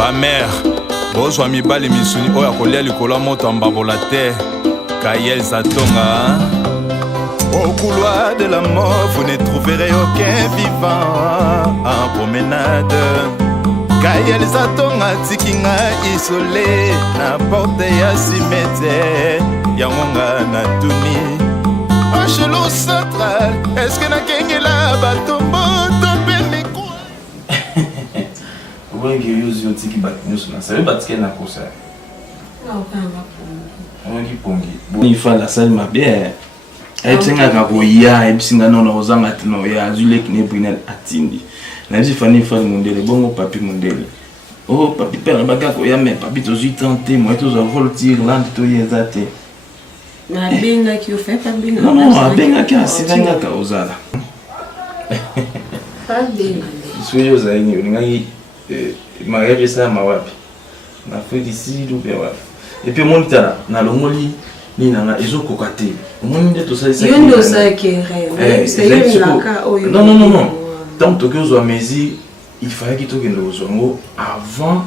Ba mère, bozwa mibali misuni oya kolia likolo moto mbabola te. Kayel Zatonga. Au couloir de la mort, vous ne trouverez aucun vivant en promenade. Kayel Zatonga tikinga isolé na porte ya cimetière yangonga na tuni. Chelou central, est-ce que na kengela batombo topeni quoi? Comment est-ce que vous avez dit que vous avez battu na kosa? Non, pas on dit pongi. Il faut la salle ma bien. Et tsenga ka koya et bisinga non ozanga tino ya zule kine brinel atindi. Na ji fani fa mondele bongo papi mondele. Oh papi père baka ko ya mais papi to 80 moi to za voltir land to yezate. Na benga ki fait pas benga. Non, benga ki asivenga ka ozala. Pas benga. Suyo za ini uningai mariage ça ma wapi. Na fait d'ici do be wapi. Et puis mon tala na longoli ni nanga ezoko kate. Mon nde to ça ça. Yondo ça qui est c'est yaka oyo. Non. Tant que vous avez mesi, il fallait que tu aies avant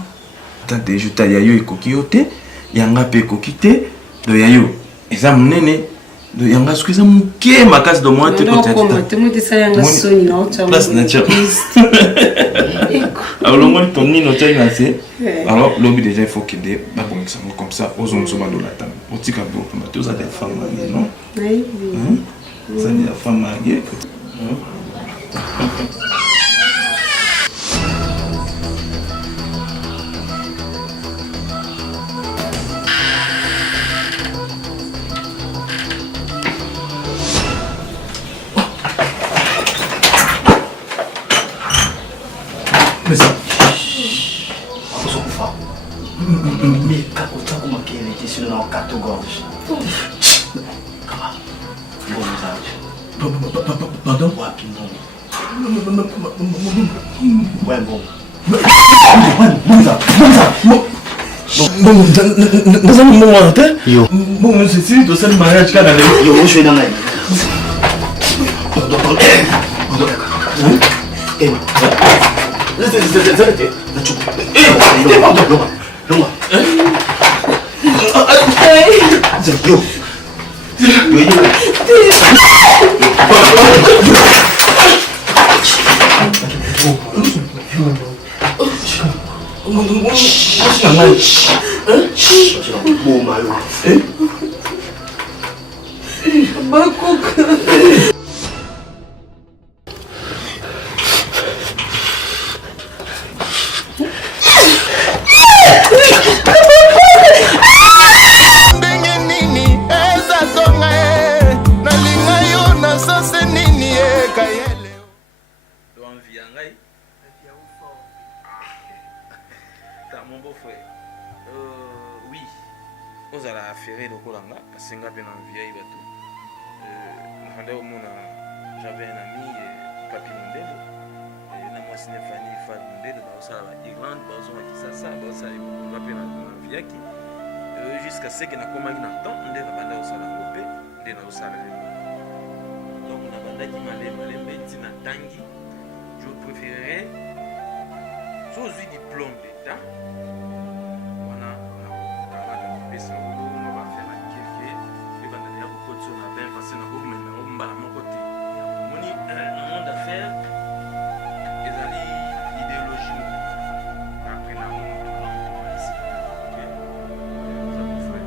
tant de jours yayo ekokiote, yanga pe kokite do yayo. Eza munene do yanga skuza muke makasi do moi te côté. Tu me dis ça yanga soni na autre. Place nature. Alors le monde ton nino tient assez. Alors l'objet déjà il faut qu'il dé pas comme ça aux hommes sont dans la table. Au tika bo tu as des femmes mariées non? Oui. Ça des femmes mariées. Mais ça. Mais quand on m'a dit sur la carte gorge. Pardon? Ouais, bon. Bon, c'est tout ça le mariage qu'il y a Yo, je vais dans la mon beau-frère, oui, vous allez affaire le Kolanga, Singa bien en vieille bateau. J'avais un ami, Papi Mondelo, moi Stéphanie Fall Mondelo, dans Irlande, dans Kisasa, dans Viaki, jusqu'à ce que nous avons un temps, nous avons au Salangopé, nous avons au Salangopé. Donc, nous avons dit Tangi, je préférerais, sous le diplôme d'État, on a fait ça, on va faire un café, et on a beaucoup de choses à faire, parce que nous avons mon côté. On a un monde à faire, et ça l'idéologie. Après, nous avons ici. Ça vous fait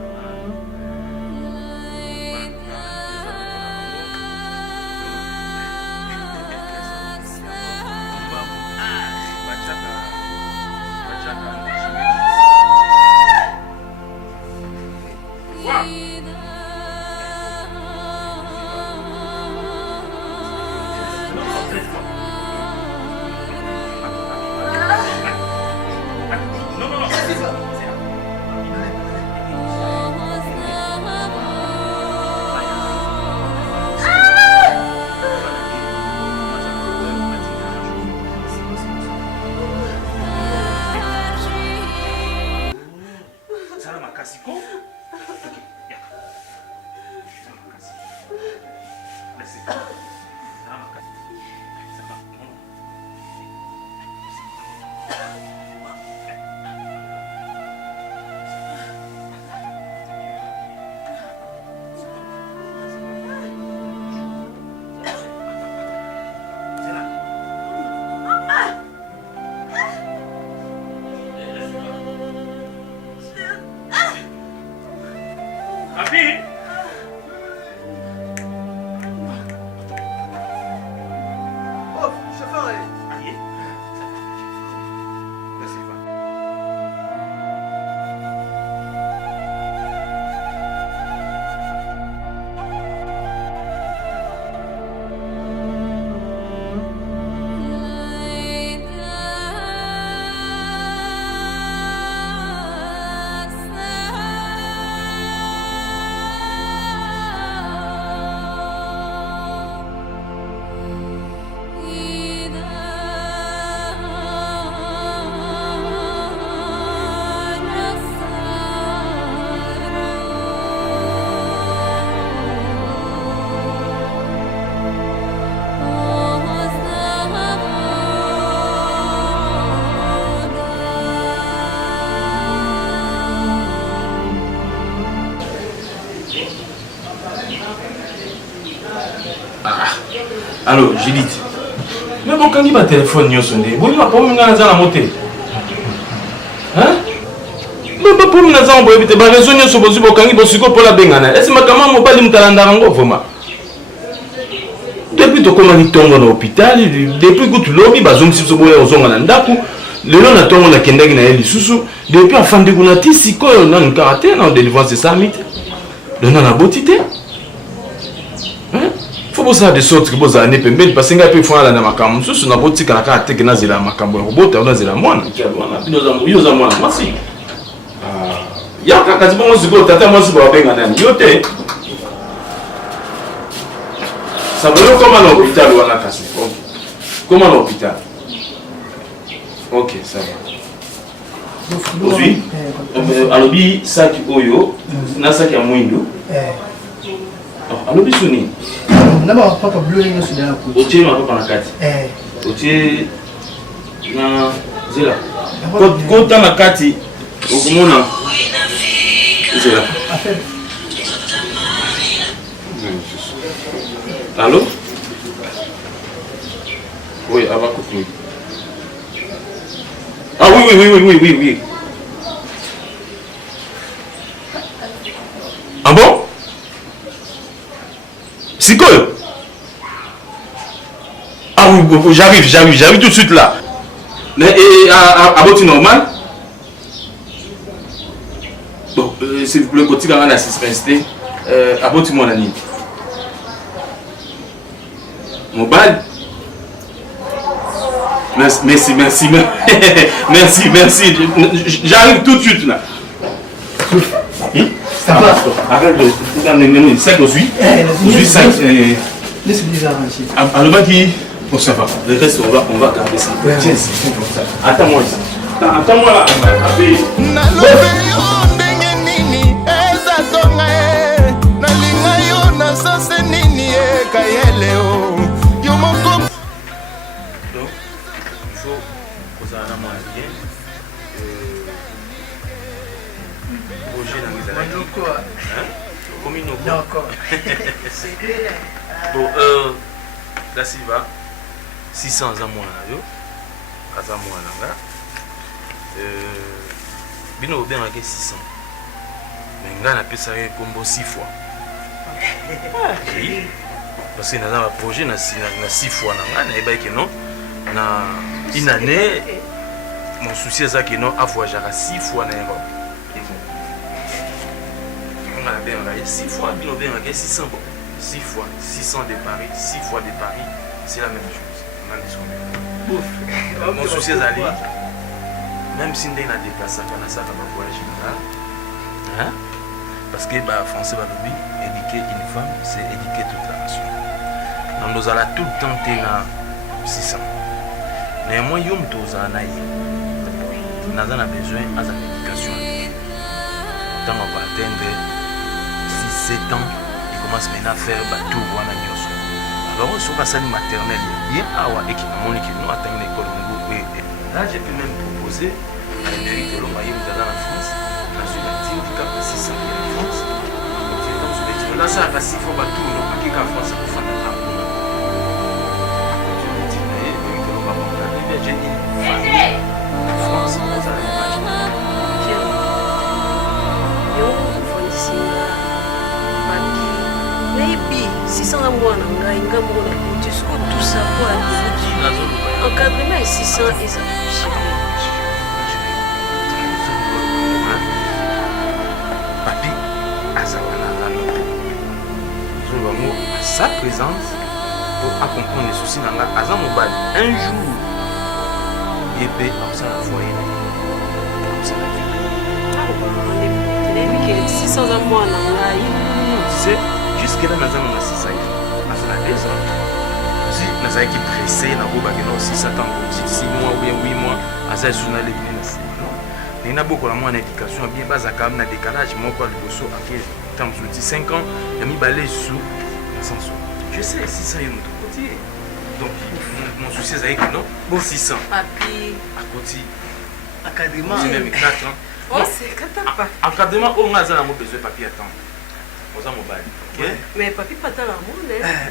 Alors, Judith. Mais bon, quand il va téléphone, il sonne. Bon, il va pas me faire la montée. Hein? Mais pas pour me faire la montée. Il va raison, il va se poser pour la bengana. Est-ce que ma maman m'a pas dit que je vraiment? Depuis que tu as été à l'hôpital, depuis que tu l'as mis, tu as été le long de ton la kendaki na eli susu depuis afande kuna tisi ko na karaté na délivrance de samit le na botité hein faut bosa de sorte que bosa ne pembe parce que ngapi fona na makambo susu na botika na karaté que na zela makambo robota na zela mwana kialwana bino za mwana masi ya kaka tibongo ziko tata mwasi ba benga nani yote ça veut comment l'hôpital wana kasi comment l'hôpital. Ok, ça va. Aujourd'hui, alobi saki oyo, na saki ya mwindo. Alobi suni. Naba papa bleu ni suni na ko. Otie ma papa na kati. Otie na zela. Kota na kati. Okomona. Zela. Allô? Oui, avant couper. Ah oui. Ah bon? C'est quoi? Ah oui, j'arrive tout de suite là. Mais à votre normal? Bon, s'il vous plaît, côté quand on a assisté, à votre mon ami. Mobile? Merci. Merci. J'arrive tout de suite là. Ça va? Arrête de... C'est aujourd'hui. Aujourd'hui, 5. Laisse-moi arranger. Alors, qui... Bon, ça va. Le reste, on va garder ça. Tiens, c'est comme ça. Attends-moi ici. Attends-moi là. Bon, là, s'il va 600 ans moins là, à moins là, bino bien avec 600. Mais on a pu ça comme 6 fois. Parce que dans un projet, on a 6 fois, non, na une année, mon souci est que non, à voyager 6 fois en Europe. On a bien 6 fois, bino bien avec 600. 6 fois, 600 de Paris, 6 fois de Paris, c'est la même chose. Mon souci est d'aller, même si on a déplacé, on a ça comme un voyage là, parce que le français va nous dire, éduquer une femme, c'est éduquer toute la nation. Donc nous allons tout le temps tenir 600. Néanmoins, nous avons besoin d'éducation. Tant on va atteindre 6-7 ans, commence maintenant à faire tout voir na nyoso. Alors on sera ça maternelle bien awa et qui m'a qui nous attend une école là j'ai pu même proposer à la mairie de l'Omaï dans la France dans une handicap de 600 en France. Donc là ça va si faut pas tout non à qui en France pour faire la j'ai une famille en France vous allez imaginer yo maybe 600 à moi, tout ça pour encadrement 600 et ça. Papi, à sa présence pour accompagner les soucis dans la Azam Mobile. Un jour, il peut ça la foyer. Il 600 à moi, c'est jusque-là, nous avons 600. Nous avons 2 ans. Si nous avons pressé, nous avons 6 ans, 6 mois ou bien 8 mois, nous avons souvent les billets. Nous avons beaucoup d'éducation, bien bas à quand même décalage. Moi, quoi, le bosso, à 5 ans, nous avons balayé sous le sens. Je sais, 600 est notre côté. Donc, mon souci, c'est que non, bon 600. Papi. À côté. Académie. C'est même 4 ans. Oh, c'est 4 ans. Encadrement, on a besoin de papier à temps. On a mobile. Mais papi pas dans la monde.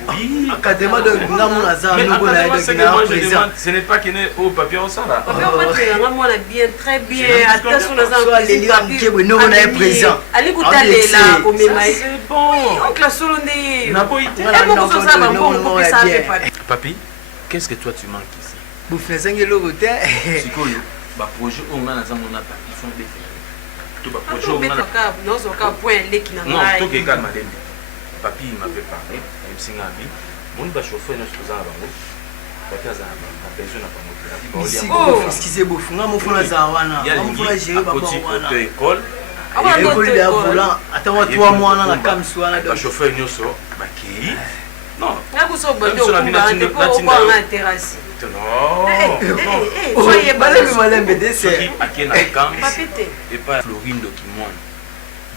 Oui. Akadema de Ngamon Azar, Mais nous moi je présent. demande, ce n'est pas qu'il est au papier en ça là. Papi on va te la moi bien très bien. Attention les Soit les liens qui nous on est présent. Ali kutale la comme mai. C'est bon. On classe solo ndé. Na boy te. Papi, qu'est-ce que toi tu manques ici? Vous faites un gelo côté. Sikoyo, ba projet on a na zamona pa, ils font des tout ba projet on a. Non, so ka point leki na Non, mai. tout que calme madame. Papi il m'avait parlé, il me singa bi. Mon ba chauffeur nous faisant bango. Papi aza ba besoin na bango. Excusez-moi, funga mo funa zawana. Mo funa gérer ba wana. École. École de volant. Attends 3 mois na kamswana ba chauffeur nyoso ba ki. Non. Na ko so bande o kumba ande ko ko na terrasse. Non. Soyez balé malembe dessert. Aki na kam. Papite. Et pas Florindo qui mwanda.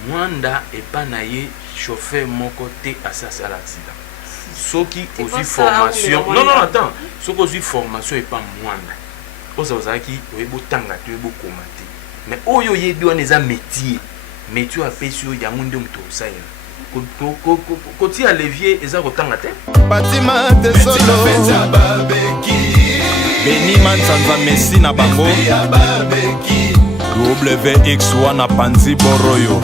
Mwanda et pas naie chauffeur moko te asasa à l'accident. Soki aussi formation. Non non attends. Soki aussi formation et pas mwanda. Oza ozaki oyebo tanga te oyebo komate. Mais oyo yebi on eza métier. Métier apesi yo yango nde muto osaya. Koti à levier eza kotanga te. Batima te solo Beni Mansanza Messi na bango WX wana panzi boroyo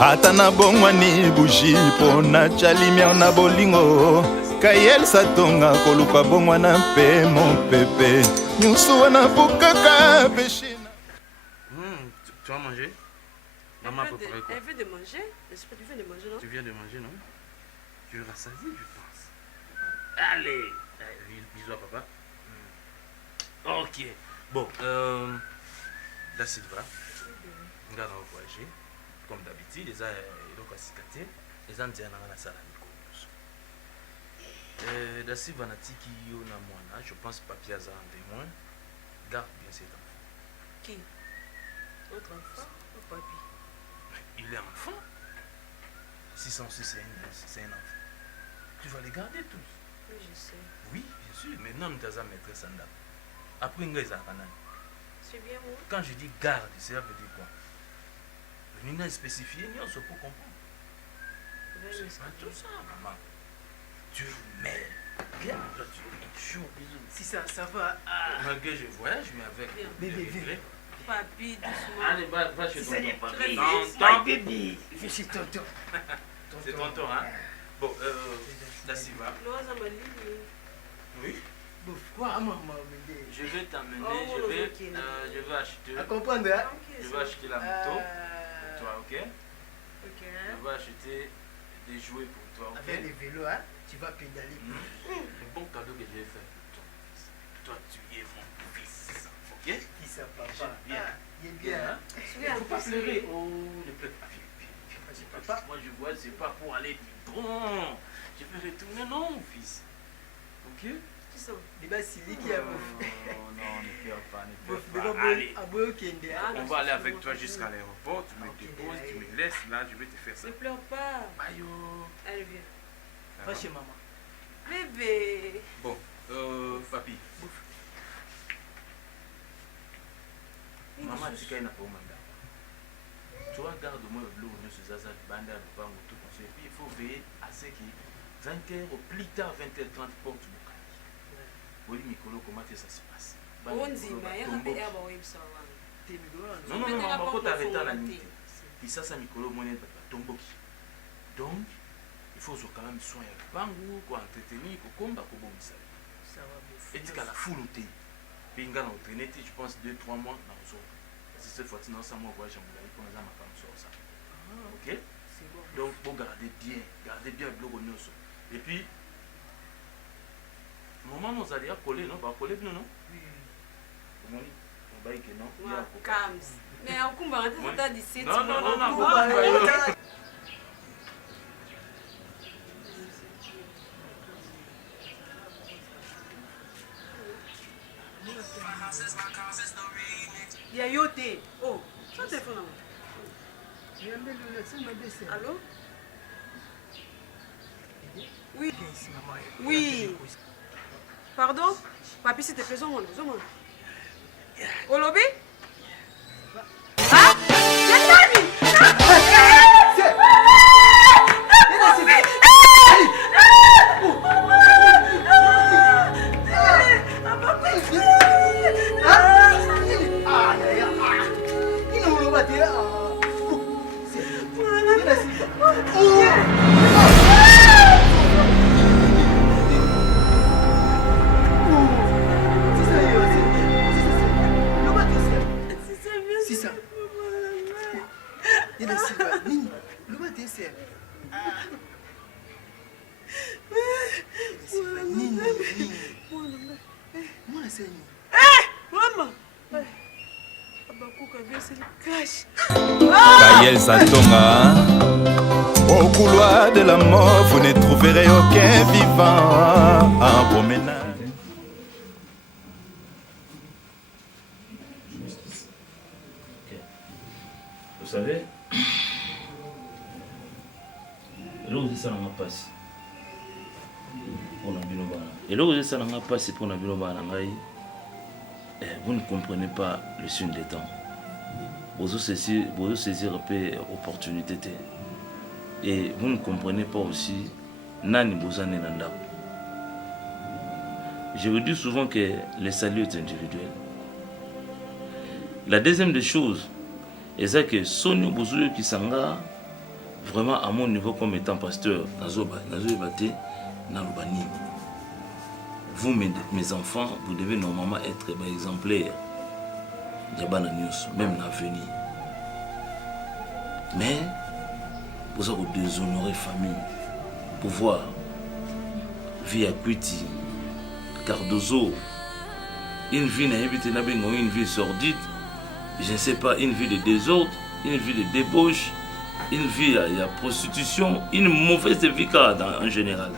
Ata na bongwani buji po na chalimia na bolingo Kayel Satonga koluka bongwana pe mon pepe Nyusu wana bukaka peshina. Tu vas manger? Maman a préparé quoi? Elle veut de manger. Est-ce que tu viens de manger, non? Tu viens de manger, non? Tu es rassasié, je pense. Allez! Bisous à papa. Ok. Bon, là, c'est vrai. On va voyager. Comme d'habitude, les gens ont cicaté. Les gens ont la salle à Nico. D'assis Vanatiki, je pense que papier a un témoin. Garde bien cet enfant. Qui? Notre enfant ou papi? Il est enfant. 606, c'est un enfant. Tu vas les garder tous. Oui, je sais. Oui, bien sûr. Maintenant, nous avons maîtresse en dame. Après, nous avons c'est bien, moi. Quand je dis garde, cela veut dire quoi? Nous avons spécifié, nous avons pour comprendre. C'est pas tout ça, maman. Tu es mère. Bien, toi, tu es chaud, bisous. Si ça va. Malgré je voyage, mais avec. Bébé. Papi, doucement. Allez, va chez tonton. Tonton. Bébé. Fais chez tonton. C'est tonton, hein? Bon, Dassiva. Oui? Quoi, maman? Je vais t'amener, je vais acheter. À comprendre, hein? Je vais acheter la moto pour toi, ok? Ok. Je vais acheter des jouets pour toi, ok? Avec les vélos, hein? Tu vas pédaler. Le bon cadeau que je vais faire pour toi. Toi, tu es mon fils, ok? Qui ça, papa? Bien. Il est bien, hein? Il ne faut pas pleurer. Oh, ne pleure pas. Papa, moi je vois, c'est pas pour aller bon. Je vais retourner, non, mon fils. Ok? Il va s'y qui a Non, ne pleure pas, ne pleure pas. Allez, on va aller avec toi jusqu'à l'aéroport. Tu me déposes, tu me laisses là, je vais te faire ça. Ne pleure pas. Aïe. Allez, viens. Va chez maman. Bébé. Bon, papi. Maman, tu n'a pas au mandat. Tu regardes-moi le bleu, ce zaza, banda, le banc, tout comme ça. Et puis il faut veiller à ce que 20h au plus tard, 20h30, porte Bukaki. Oui, Mikolo, comment ça se passe? On dit, mais il y a un peu d'herbe au website. Non, on va pas t'arrêter à la nuit. Et ça, Mikolo, mon est Tomboki. Donc, il faut quand même soigner le bango, entretenir, combat, comme ça. Et tu as la foule au thé. Puis, il y a entraîné, je pense, 2-3 mois dans le zone. C'est cette fois-ci, dans 100 mois, voyage en Moulaï, pour nous avoir ma femme sur ça. Ok? Donc, pour garder bien le bloc au nosso. Et puis, maman nous a dit à coller, non? Bah, coller, non? Oui. Comment on va y que non? Calme. Mais on combat, on t'a dit 7 non, il y a yoté. Oh, ça téléphone. Allô? Oui. Oui. Pardon? Papi, c'était fait, zoom. Au lobby? Ah? Kayel Satonga, au couloir de la mort, vous ne trouverez aucun vivant en promenade. Vous savez, là où ça n'a pas passé, et là où ça n'a pas passé pour vous ne comprenez pas le signe des temps. Vous saisir l'opportunité. Et vous ne comprenez pas aussi Nani Bozane Nanda. Je vous dis souvent que le salut est individuel. La deuxième des choses, c'est que Sonio Bouzouyo Kisanga, vraiment à mon niveau comme étant pasteur, vous, mes enfants, vous devez normalement être exemplaires. Même dans l'avenir. Mais, vous avez déshonoré la famille, pouvoir, vie à Kwiti, Cardozo, une vie une vie sordide, je ne sais pas, une vie de désordre, une vie de débauche, une vie à prostitution, une mauvaise vie en général.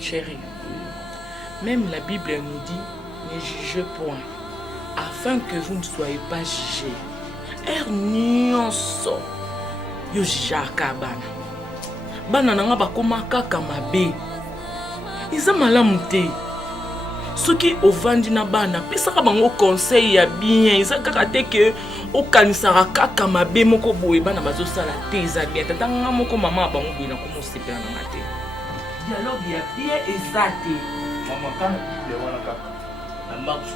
Chérie, même la Bible nous dit, ne jugez point, afin que vous ne soyez pas jugés. Nyonso yo jijaka bana nanga bakoma kaka mabe iza malamu te soki ovandi na bana pesaka bango conseil ya bien iza kaka te ke okanisaka kaka mabe moko boye bana bazosala te eza bien tata nga moko mama bango boye na komosepela nanga te dialogue ya bien eza te Maman, quand le wana kaka la marche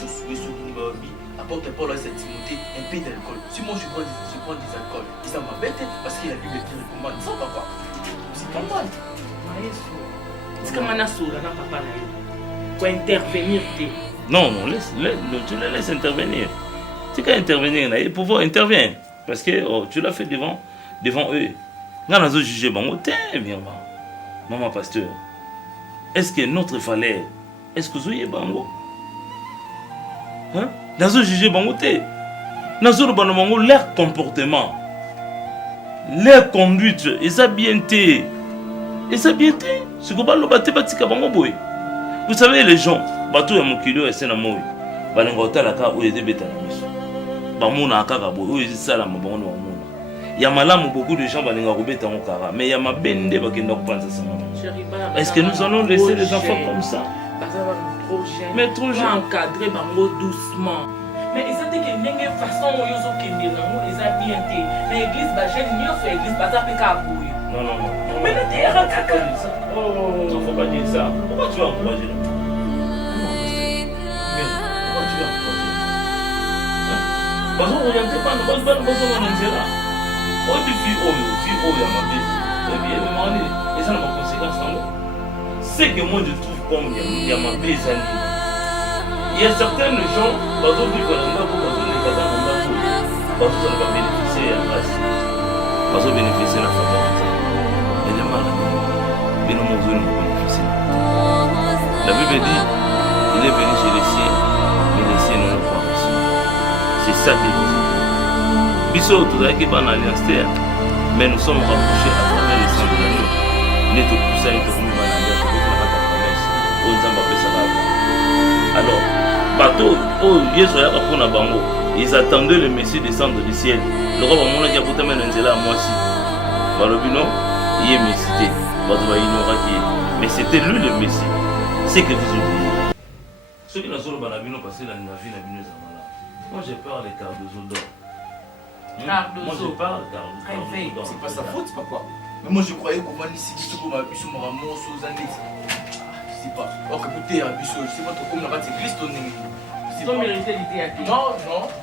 juste sur une vie apporte Paul à cette Timothée un peu d'alcool. Si moi je prends des alcools, ça m'embête parce qu'il y a la Bible qui recommande. Ça papa, c'est pas mal. Est-ce que mana soura na papa na yo pour intervenir te? Non, tu les laisses intervenir. Tu peux intervenir, il pouvoir intervenir parce que tu l'as fait devant eux. Quand on a jugé, bon, bien, maman pasteur. Est-ce que notre valeur, est-ce que vous avez bango? Hein? Dans un jugé bango te. Dans un bango leur comportement, leur conduite, et ça bien te. Et ça bien te. Ce que vous battez batika bango boy. Vous savez les gens, bateau ya mokilo et sena moi. Balengota la ka ou ede beta na miso. Ba mona kaka boy, ou ede sala mabongo na mona. Il y a malamu beaucoup de gens balenga robeta en kara, mais il y a ma bende bakenda kopanza ça. Est-ce que nous allons laisser les enfants comme ça? Mais trop jeune. Encadrer bango doucement. Mais ils étaient que n'engé façon où ils ont qu'une dérange, ils ont bien été. L'église bachène, n'y a fait l'église pas ça fait qu'à bouillir. Non. Mais le terrain caca. Oh, non faut pas dire ça. Pourquoi tu vas encourager là? Pourquoi tu vas encourager? Parce qu'on ne regarde pas, nous ne sommes pas là. On dit fille oh ya ma vie. Et bien et ça n'a pas de conséquences dans l'eau. C'est que moi je trouve comme il y a ma baisanie. Il y a certains gens, par exemple, qui vont bénéficier de la grâce, ils vont bénéficier de la faveur. Mais les malades, ils n'ont pas besoin de bénéficier. La Bible dit, il est venu chez les siens, mais les siens ne l'ont pas reçu. C'est ça qui est besoin. Bissot, tout à l'heure, alliance terre, mais nous sommes rapprochés à travers les sangs de l'agneau. Nous sommes tous à alors, bateau, ils attendaient le Messie descendre du ciel. Le roi va dire pour te mettre à moi aussi. Balobino, il est Messie. Mais c'était lui le Messie. C'est que vous oubliez. Ceux qui n'ont pas Balabino passé la vie, moi j'ai peur des Cardozo d'or. Moi j'ai peur des Cardozo d'or. C'est pas sa faute, c'est pas quoi. Mais moi je croyais qu'on va ici, tu peux m'appuyer sur mon amour, sur les années. Je sais pas. Or écoutez, je sais pas trop comment la église ton nez. Sans mériter l'idée à qui? Non,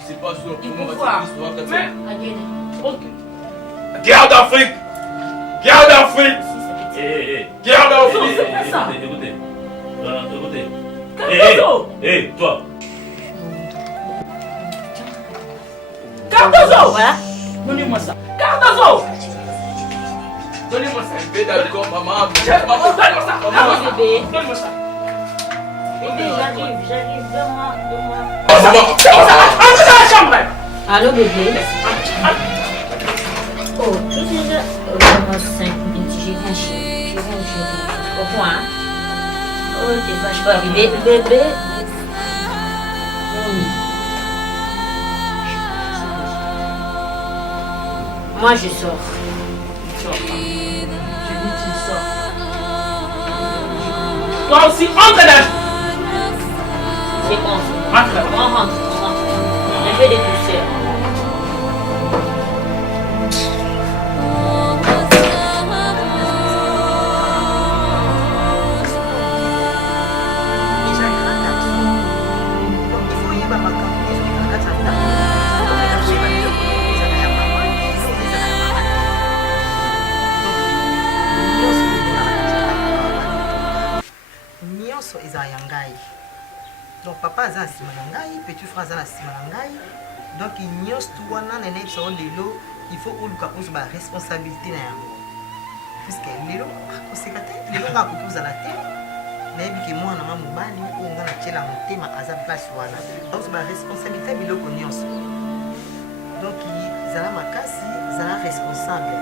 c'est pas sûr. Il faut voir. Mais, ok. Guerre d'Afrique! Guerre d'Afrique! Guerre d'Afrique! C'est ça. Écoutez. Cardozo! Toi! Voilà. Donnez-moi ça. Cardozo! Donnez-moi ça. Un peu d'alcool, maman. Donne-moi ça. Ah, bébé. Donne-moi ça. Bébé, j'arrive. Donne-moi. Entre dans la chambre. Allô, bébé. Oh, tout déjà. Donne-moi 5 minutes. Je viens chez. Au point. Oh, t'es vache pas. Bébé. Moi, je sors. Je dis tu sors. Toi aussi, entre dans. C'est compris. Entre. On rentre. Un peu de douceur. Donc papa aza na nsima na ngai, petit frère aza na nsima na ngai. Donc nyonso tu wana na nayebi sango lelo il faut oluka kozwa baresponsabilité na yango puisque lelo akoseka te lelo nga akoki kozala te nayebi ke mwana ma mobali oyo nga natiela motema aza place wana akozwa baresponsabilité ya biloko nyonso. Donc zala makasi zala responsable,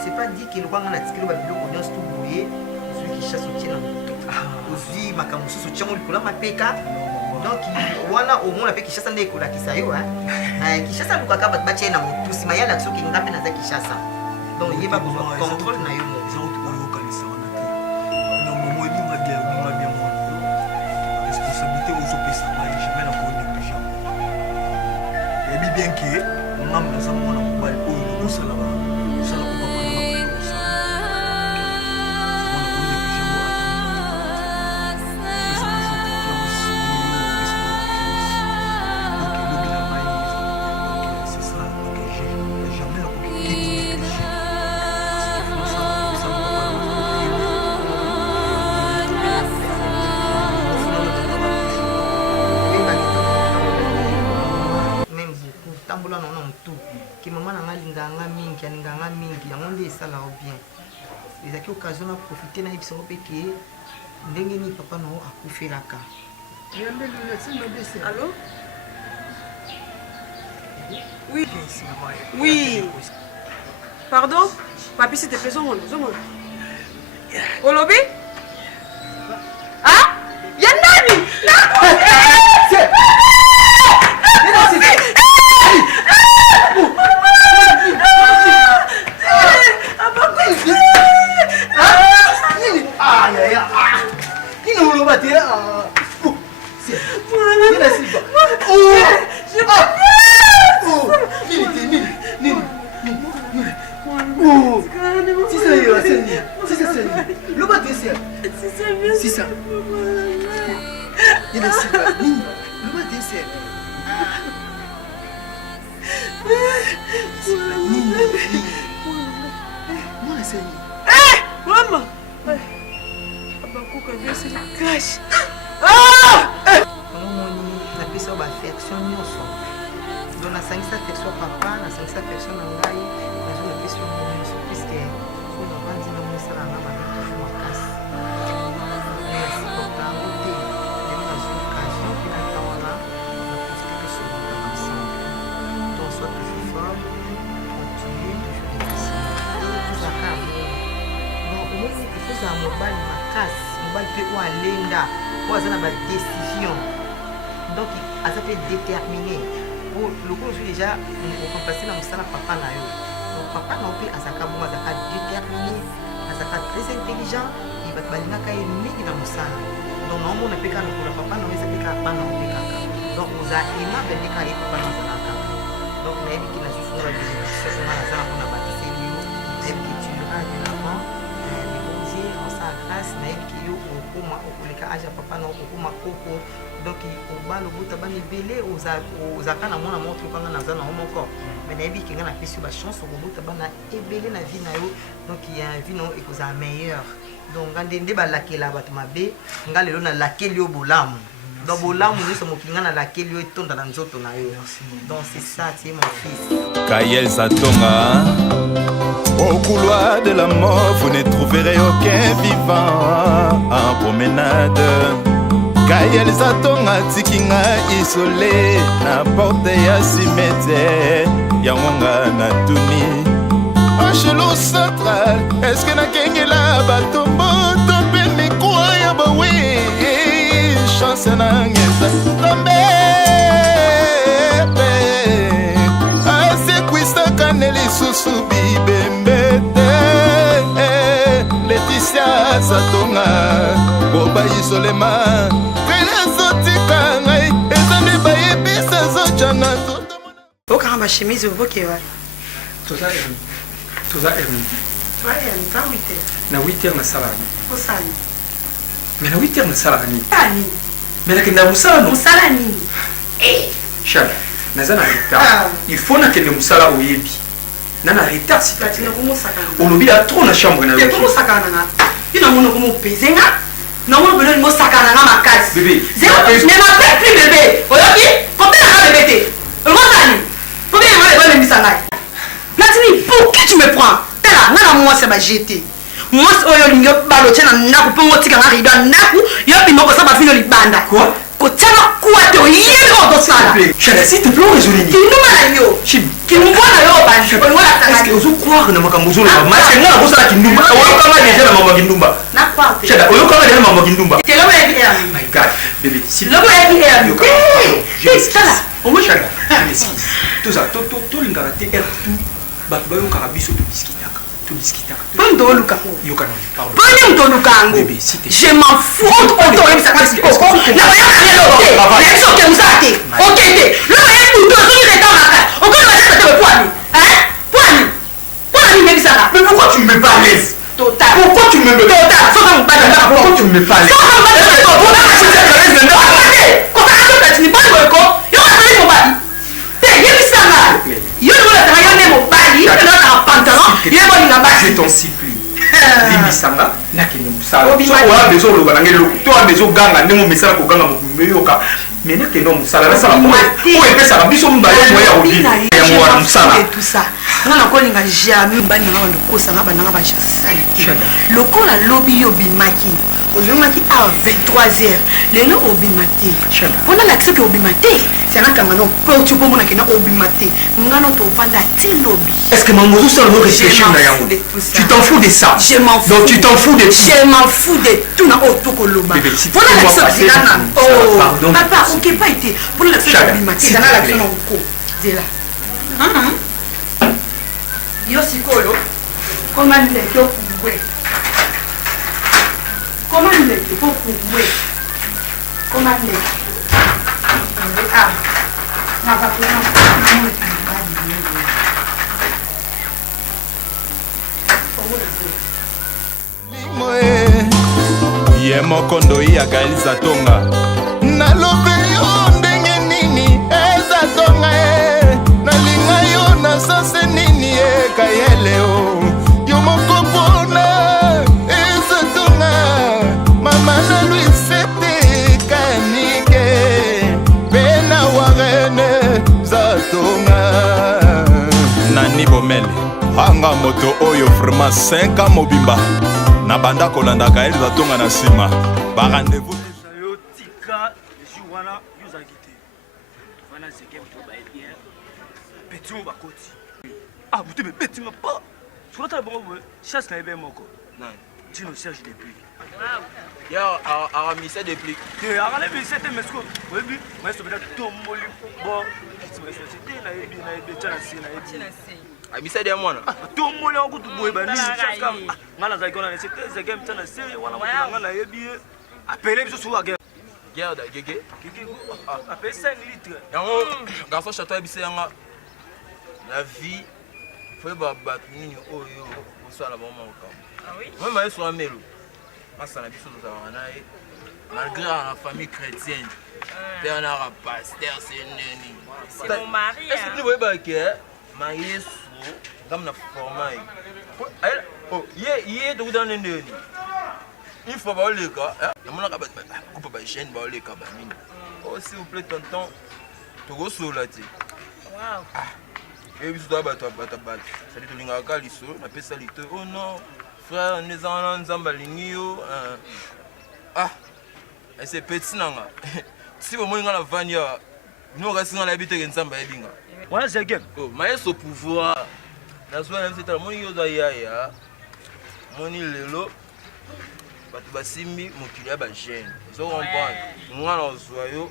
c'est pas dit ke lokwa nga natikeli babiloko nyonso tu boye ozwi kishasa otie na moto ozwi makambo mosusu otiango likolo mapeka. Donc wana omona pe Kishasa nde ekolakisa yo Kishasa lukaka bato batie na motu nsima ya lakisi oke nga mpe naza Kishasa. Donc yeba kozwa contrôle na yo responsabilité ozopesa ngai jamais nakoo néglige yebi bien ke ngambo naza mwana mobali oyo nakosalaka osala ko papa na mapeka osala alinganga mingi yango nde esalaka bien ezalaki occasion na profite na yebisango mpe ke ndenge nini papa nango akufelaka. Allô? Oui. Oui. Pardon? Papi, s'il te plaît, zomona. Olobi? Ah? Yandani! Donc, elle s'appelle déterminé. Pour le coup, je suis déjà remplacé dans le salon papa. Donc, papa n'a pas déterminé, très intelligent, il va te balayer dans le salon. Donc, non, on a fait papa, non, mais ça fait papa, non, donc, on a aimé les cas et papa dans le salon. Donc, on a vu qu'il a juste fait la bénédiction, on a bâti ses lieux, on a vu qu'il tuera de l'avant, on s'en grâce, on a vu qu'il y a eu papa, non, donc on va le bout de belé aux akana mona montre quand on a dans mon corps mais nabi qui ngana pesi ba chance au bout de bana ebelé na vie na yo donc il y a un vie non et que ça meilleur donc ngande nde ba lakela bato mabe ngalelo na lakeli yo bolamu Donc bolamu nyonso mokinga na laquelle yo etonda na nzoto na yo. Donc c'est ça, tu es mon fils. Kayel Zatonga, au couloir de la mort, vous ne trouverez aucun vivant en promenade. Kayel Zatonga tikinga isolé na porte ya cimetière yangonga na tuni. Chelou central, est-ce que na kengela batombo tope mikwa ya bawe chance na ngeza tombe ase kwista kaneli susu bibembete Laetitia Zatonga boba isolema kena sotika ngai ezambe bayebisa zochana zotomona okanga ba chemise oboke wa Toza Ernie. Ouais, on 8h. Na 8h na salani. Osani. Mais na 8h na salani. Ani. Mais na kenda musala no. Musala ni. Chala. Nazana retard. Il faut na kende musala oyebi. Nana retard si tu na komo sakana. Olobi la trop na chambre na yo. Komo sakana na. Ina mono komo pezenga. Na mono belo mo sakana na makasi. Bébé. Zéro. Ne m'appelle plus bébé. Oyobi? Combien na bébé té? Rosani. Combien na bébé misanga? Nathalie, pour qui tu me prends? T'es là, moi c'est ma jeté. Moi c'est un baloté na naku pour moi tika ngari dans naku, yo binoko ça va finir li banda. Quoi? Ko tama quoi te yelo do sala. Chala, s'il te plaît, résolue. Qui nous m'a yo? Qui nous voit na yo bandi. On voit la tanga. Est-ce que vous croire na makambo na ma? Est-ce que ngana ko sala kindumba? Oyo kama déjà na mama kindumba. Na quoi? Chala, oyo kama déjà na mama kindumba. T'es là où est hier? My God, bébé, s'il te plaît. Là où est hier? Je Chala, on va Chala. Tout ça, tout l'ingara te er tout. Bato bayo karabiso to diskitaka. To diskitaka. Pondo luka. Yokano, pardon. Pondo luka ngo. Bébé, si t'es. Je m'en fous de auto et ça passe pas. Na ba ya rien. Mais so ke musate. OK té. Le ba ya tout to so ni dans ma carte. On peut pas te poani. Hein? Poani mais ça. Mais pourquoi tu me mets pas à l'aise? Total. Pourquoi tu me mets pas à l'aise? Total. So ça me pas de pourquoi tu me mets pas à l'aise? So ça me pas de pourquoi tu me pas à l'aise maintenant? Ko ta ka tu ni pas de ko. Yo ka tali mo badi. Té yemi sanga. Yo no la ta yo ne mo badi. Yo no ta pantalon. Yo bo ni ngamba. Je t'en supplie. Limisanga na kene musala. So wa bezo lo bana ngelo. To wa bezo ganga ndemo misala ko ganga mo meyoka. Mais na kene musala na sala ko. O epesa ka biso mbaye mo ya obi. Ya mo wa musala. Tout ça. Ngana ko linga jamais bani ngaba ndoko sanga bana ngaba chasali. Lokola lobby yo bimaki. Ozomaki à 23h. Lelo obimate. Pona l'accès que obimate. C'est un camano pour tu peux mon akena obimate. Ngano to vanda ti lobby. Est-ce que maman ça ne réfléchir na yango? Tu t'en fous de ça. Je m'en fous. Donc tu t'en fous de tout. Je m'en fous de tout na otoko loba. Pona l'accès que ngana. Oh. Papa, OK pas été. Pona l'accès que obimate. Ngana l'accès na ko. De là. Yo sikolo. Comment le yo kuwe. Comment il est pour pouvoir? Comment il est? Ah, on va faire ye mokondo ya Kayel Zatonga nalobe yo ndenge nini Zatonga nalinga yo na sase nini Kayel yo moko pona Mama na Luisete kanike Bena warene Zatonga Nani Bomele Hanga moto oyo vraiment 5 ans mobimba Na banda kolanda Kayel Zatonga na sima Ba rendez-vous Yo tika Juwana Yuzagite Wana zeke mto ba bien Petit mo bakoti Ah vous te beti ma pas Sur ta bon chasse na ebe moko Non Dino Serge depuis Ya aramisa depuis. Ye arale bi c'était mesko. Webi, mais so beta tomoli. Bon, c'était na ebi tana si. Amisa de mwana. Tomoli on kutu boye ba ni chaka. Ngala za kona c'était ze game tana si wana ngala ebi. Appelé biso sur la guerre. Guerre da gege. Gege appelé 5 litres. Yango garçon château ebise yanga. La vie faut ba nini oyo osala ba mama ka. Ah oui. Même ba so amelo. Malgré la famille chrétienne, père n'a pas pasteur, c'est mon mari. Est-ce que tu vois que marié sous comme la forme? Oh, il est dans le nez. une fois baoleka yamonaka coupe bachaîne baoleka banini oh s'il vous plaît tonton tokosola te et biso toa bato bato sali tolingaka lisolo napesa lito oh non frère neza wana nzambe alingi yo ese petit nanga si bomoni nga na vani awa bino kasi nga nayebi teke nzambe ayebi nga wana zegem mayeso pouvoir nazwa na biso etala moni yo oza yaya moni lelo bato basimbi mokili ya bagene so comprendre nga na ozwa yo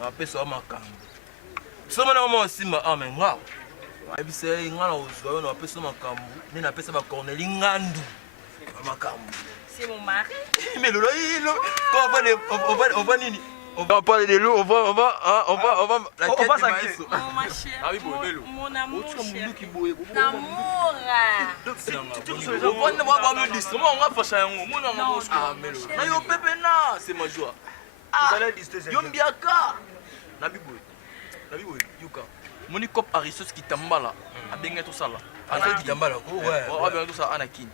napesa wa makambo somona mama osimba me nga ayebisa nga na ozwa yo napesa makambo nde napesa bacorneli ngandu makambo c'est mon mari mais lelo on va nini on va parler de l'eau, on va la tête de maïs. Ma chérie, mon amour chéri. D'amour. On va voir le disque. On va faire ça. C'est ma joie. Yombiaka. Nabiboy, Yuka. Moni cop Arisos qui tambala. A benga tout ça là. Arisos qui tambala. Ouais. On va bien tout ça Anakin.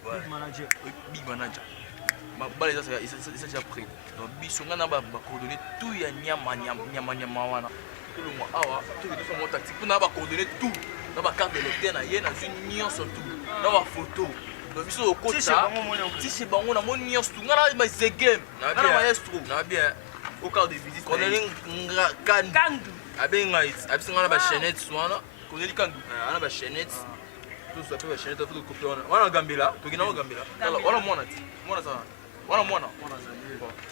Big manager. Ma balle ça déjà prêt. Donc bisonga na ba coordonner tout ya nyama wana. Tout le mois awa, tout le monde tactique pour na ba coordonner tout. Na ba carte d'électeur na yé na union surtout. Na ba photo. Donc biso au côté ça. Si c'est bango na mon union tout. Ngana ba zegem. Na maestro. Na bien. Au cas de visite. Corneling Kandu. Abenga it. Abisi ngana ba chaînette swana. Corneling Kandu. Ana ba chaînette. Tout ça peut ba chaînette pour copier wana Gambela. To kina Gambela. Alors wana mwana ti. Mwana ça. Voilà moi non.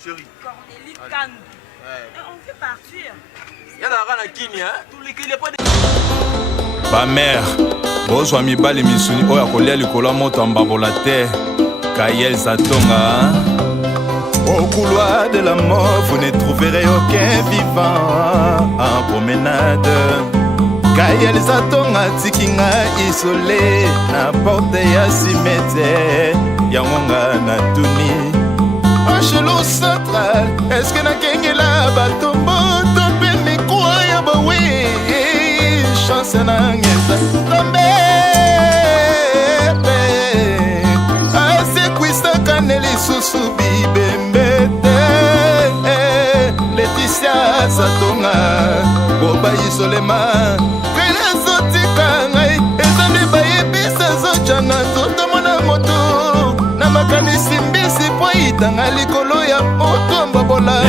Chérie. Cornélie Kandu. On fait partir. Y'a la Kini hein. Tous les qu'il y a pas de ba mère. Bozwa mibali misuni oya kolia likola moto mbabola te. Kayel Zatonga. Au couloir de la mort, vous ne trouverez aucun vivant en promenade. Kayel Zatonga tikinga isolé na porte ya cimetière. Yawanga na tuni Angelo central. Est-ce que na kengela batombo tope mikwa ya bawe chance na ngeza tombe ase kwista kaneli susu bibembete Laetitia Zatonga boba isolema kele zotika ngai ezambi bayebisa zojana zotomona moto na makanisi mbisi po itanga likolo ya moto mbabola